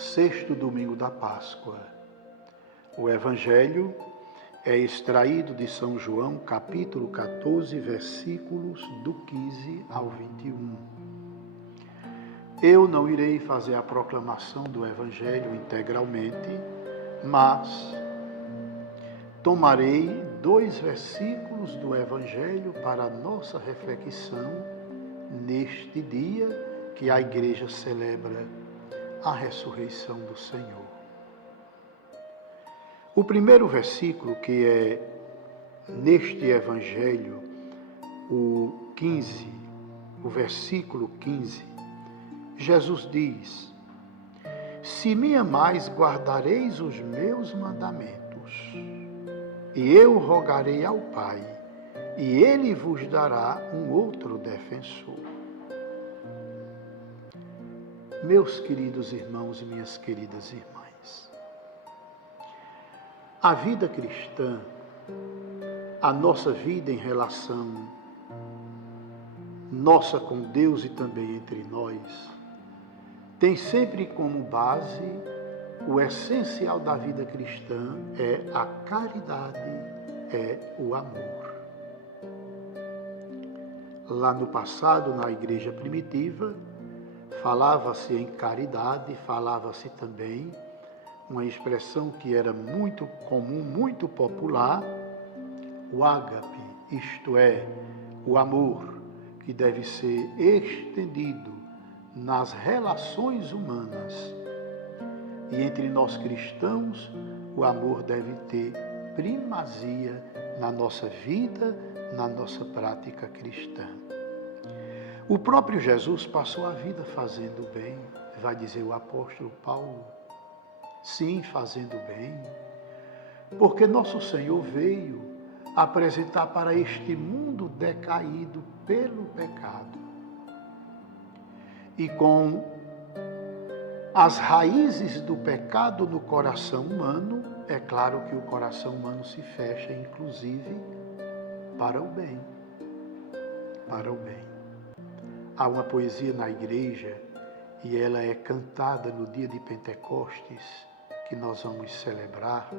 Sexto domingo da Páscoa. O Evangelho é extraído de São João, capítulo 14, versículos do 15 ao 21. Eu não irei fazer a proclamação do Evangelho integralmente, mas tomarei 2 versículos do Evangelho para a nossa reflexão neste dia que a Igreja celebra a ressurreição do Senhor. O primeiro versículo, que é neste Evangelho, o versículo 15, Jesus diz: se me amais, guardareis os meus mandamentos, e eu rogarei ao Pai, e ele vos dará um outro defensor. Meus queridos irmãos e minhas queridas irmãs, a vida cristã, a nossa vida em relação nossa com Deus e também entre nós, tem sempre como base o essencial da vida cristã é a caridade, é o amor. Lá no passado, na igreja primitiva, falava-se em caridade, falava-se também uma expressão que era muito comum, muito popular, o ágape, isto é, o amor, que deve ser estendido nas relações humanas. E entre nós cristãos, o amor deve ter primazia na nossa vida, na nossa prática cristã. O próprio Jesus passou a vida fazendo bem, vai dizer o apóstolo Paulo. Sim, fazendo bem, porque nosso Senhor veio apresentar para este mundo decaído pelo pecado. E com as raízes do pecado no coração humano, é claro que o coração humano se fecha, inclusive, para o bem. Para o bem. Há uma poesia na igreja, e ela é cantada no dia de Pentecostes, que nós vamos celebrar,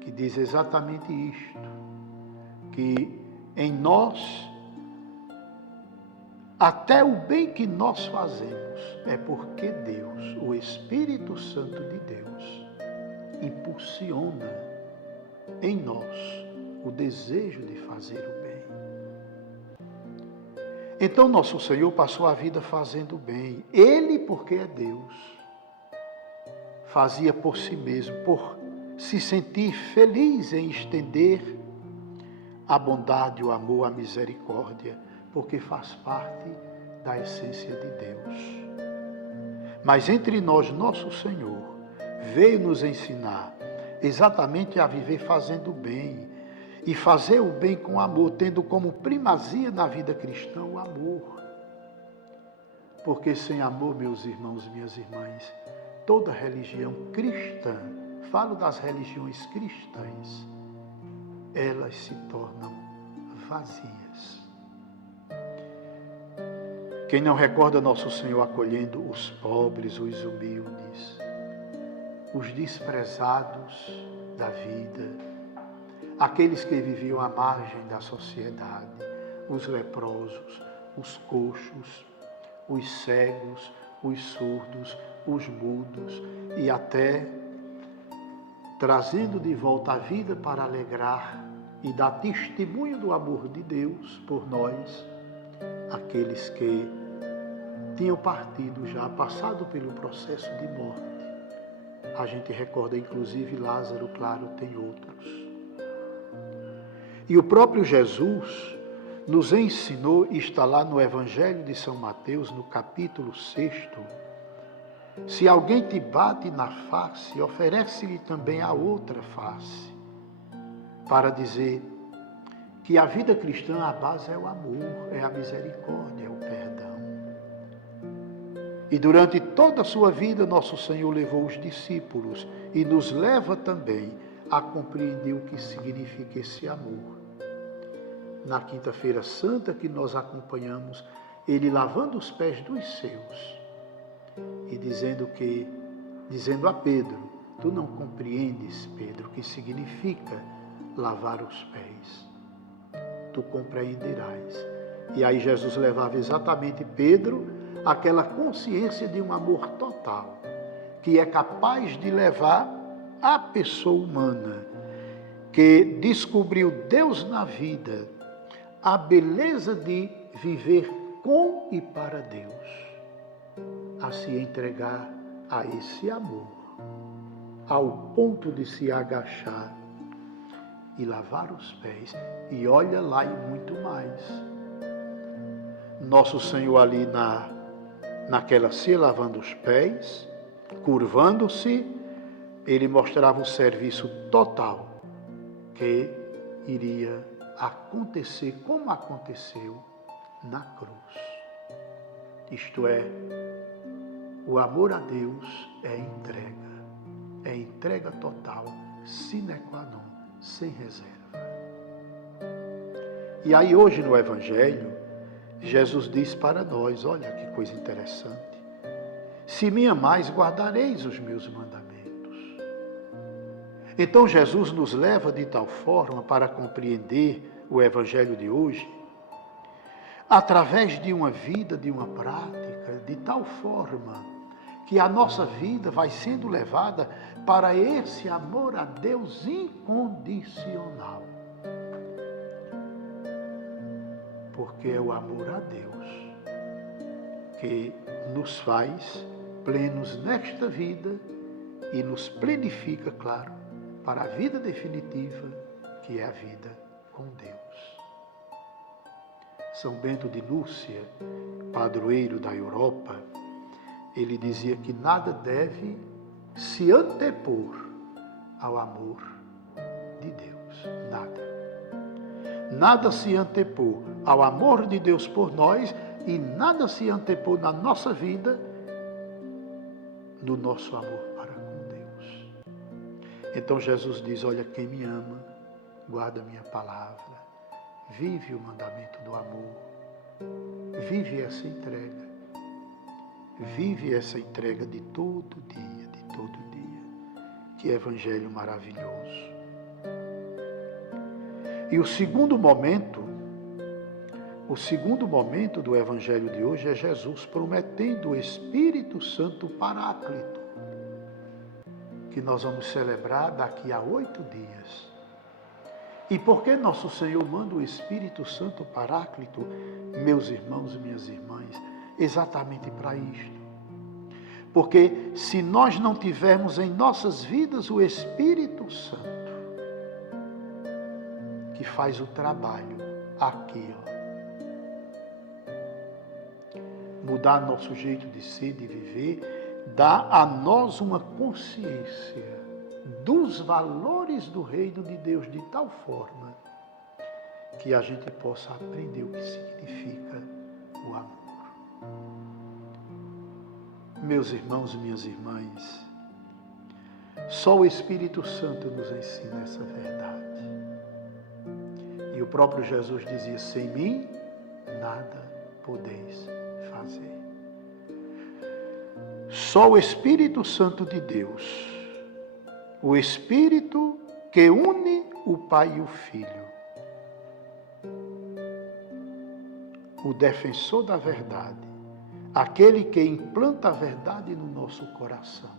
que diz exatamente isto, que em nós, até o bem que nós fazemos, é porque Deus, o Espírito Santo de Deus, impulsiona em nós o desejo de fazer o bem. Então nosso Senhor passou a vida fazendo bem. Ele, porque é Deus, fazia por si mesmo, por se sentir feliz em estender a bondade, o amor, a misericórdia, porque faz parte da essência de Deus. Mas entre nós, nosso Senhor veio nos ensinar exatamente a viver fazendo bem, e fazer o bem com amor, tendo como primazia na vida cristã o amor. Porque sem amor, meus irmãos e minhas irmãs, toda religião cristã, falo das religiões cristãs, elas se tornam vazias. Quem não recorda nosso Senhor acolhendo os pobres, os humildes, os desprezados da vida, aqueles que viviam à margem da sociedade, os leprosos, os coxos, os cegos, os surdos, os mudos, e até trazendo de volta a vida para alegrar e dar testemunho do amor de Deus por nós, aqueles que tinham partido já, passado pelo processo de morte. A gente recorda inclusive Lázaro, claro, tem outros. E o próprio Jesus nos ensinou, está lá no Evangelho de São Mateus, no capítulo 6, se alguém te bate na face, oferece-lhe também a outra face, para dizer que a vida cristã, a base é o amor, é a misericórdia, é o perdão. E durante toda a sua vida, nosso Senhor levou os discípulos e nos leva também a compreender o que significa esse amor. Na quinta-feira santa que nós acompanhamos, ele lavando os pés dos seus e dizendo a Pedro: tu não compreendes, Pedro, o que significa lavar os pés. Tu compreenderás. E aí Jesus levava exatamente Pedro àquela consciência de um amor total, que é capaz de levar a pessoa humana, que descobriu Deus na vida, a beleza de viver com e para Deus, a se entregar a esse amor, ao ponto de se agachar e lavar os pés. E olha lá, e muito mais. Nosso Senhor ali naquela se lavando os pés, curvando-se, ele mostrava um serviço total que iria acontecer como aconteceu na cruz. Isto é, o amor a Deus é entrega total, sine qua non, sem reserva. E aí hoje no Evangelho, Jesus diz para nós, olha que coisa interessante: se me amais, guardareis os meus mandamentos. Então Jesus nos leva de tal forma para compreender o Evangelho de hoje, através de uma vida, de uma prática, de tal forma que a nossa vida vai sendo levada para esse amor a Deus incondicional. Porque é o amor a Deus que nos faz plenos nesta vida e nos plenifica, claro, para a vida definitiva, que é a vida com Deus. São Bento de Núrcia, padroeiro da Europa, ele dizia que nada deve se antepor ao amor de Deus. Nada. Nada se antepor ao amor de Deus por nós e nada se antepor na nossa vida do nosso amor para com Deus. Então Jesus diz, olha, quem me ama, guarda a minha palavra, vive o mandamento do amor, vive essa entrega de todo dia, que evangelho maravilhoso. E o segundo momento do evangelho de hoje é Jesus prometendo o Espírito Santo Paráclito, que nós vamos celebrar daqui a 8 dias. E por que nosso Senhor manda o Espírito Santo Paráclito, meus irmãos e minhas irmãs? Exatamente para isto. Porque se nós não tivermos em nossas vidas o Espírito Santo, que faz o trabalho aqui, mudar nosso jeito de ser, de viver, dá a nós uma consciência dos valores do reino de Deus de tal forma que a gente possa aprender o que significa o amor. Meus irmãos e minhas irmãs, só o Espírito Santo nos ensina essa verdade. E o próprio Jesus dizia, sem mim, nada podeis fazer. Só o Espírito Santo de Deus, o Espírito que une o Pai e o Filho, o defensor da verdade, aquele que implanta a verdade no nosso coração,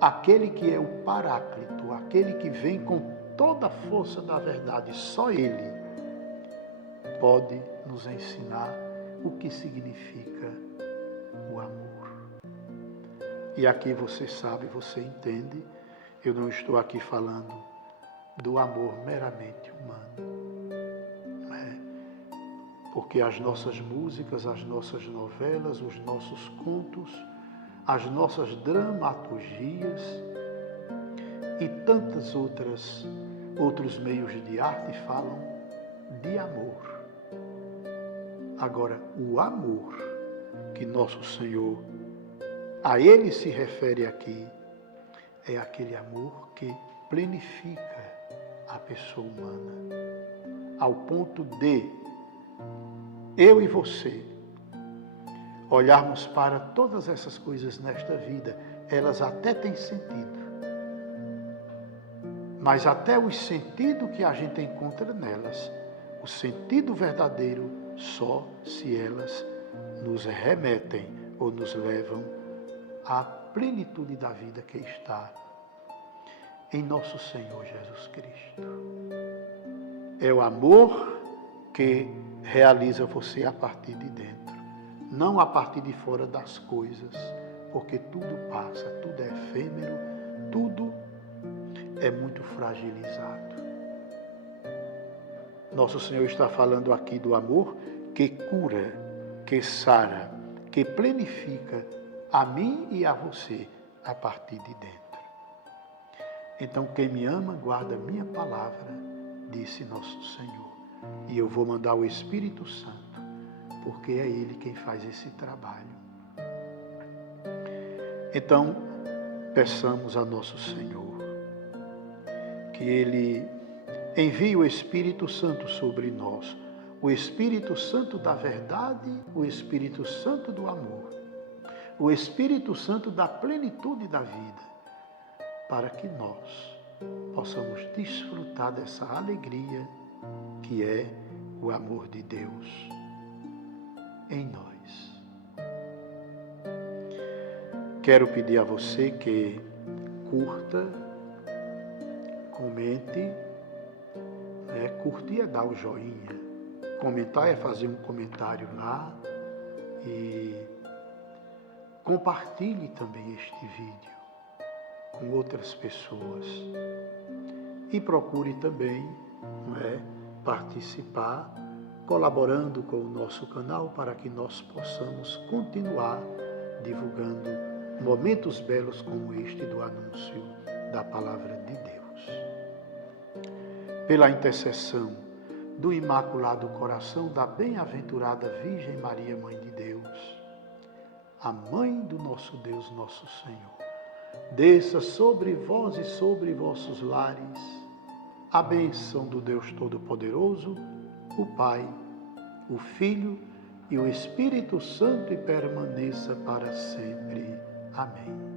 aquele que é o Paráclito, aquele que vem com toda a força da verdade, só Ele pode nos ensinar o que significa o amor. E aqui você sabe, você entende, eu não estou aqui falando do amor meramente humano, né? Porque as nossas músicas, as nossas novelas, os nossos contos, as nossas dramaturgias e tantas outros meios de arte falam de amor. Agora, o amor que nosso Senhor a Ele se refere aqui é aquele amor que plenifica a pessoa humana, ao ponto de eu e você, olharmos para todas essas coisas nesta vida, elas até têm sentido. Mas até o sentido que a gente encontra nelas, o sentido verdadeiro, só se elas nos remetem ou nos levam à plenitude da vida que está em nosso Senhor Jesus Cristo. É o amor que realiza você a partir de dentro, não a partir de fora das coisas, porque tudo passa, tudo é efêmero, tudo é muito fragilizado. Nosso Senhor está falando aqui do amor que cura, que sara, que plenifica a mim e a você a partir de dentro. Então, quem me ama, guarda minha palavra, disse nosso Senhor. E eu vou mandar o Espírito Santo, porque é Ele quem faz esse trabalho. Então, peçamos a nosso Senhor que Ele envie o Espírito Santo sobre nós, o Espírito Santo da verdade, o Espírito Santo do amor, o Espírito Santo da plenitude da vida, para que nós possamos desfrutar dessa alegria que é o amor de Deus em nós. Quero pedir a você que curta, comente, curtir é dar o joinha, comentar é fazer um comentário lá e compartilhe também este vídeo com outras pessoas e procure também participar, colaborando com o nosso canal para que nós possamos continuar divulgando momentos belos como este do anúncio da Palavra de Deus. Pela intercessão do Imaculado Coração da Bem-aventurada Virgem Maria, Mãe de Deus, a Mãe do nosso Deus, nosso Senhor, desça sobre vós e sobre vossos lares a bênção do Deus Todo-Poderoso, o Pai, o Filho e o Espírito Santo, e permaneça para sempre. Amém.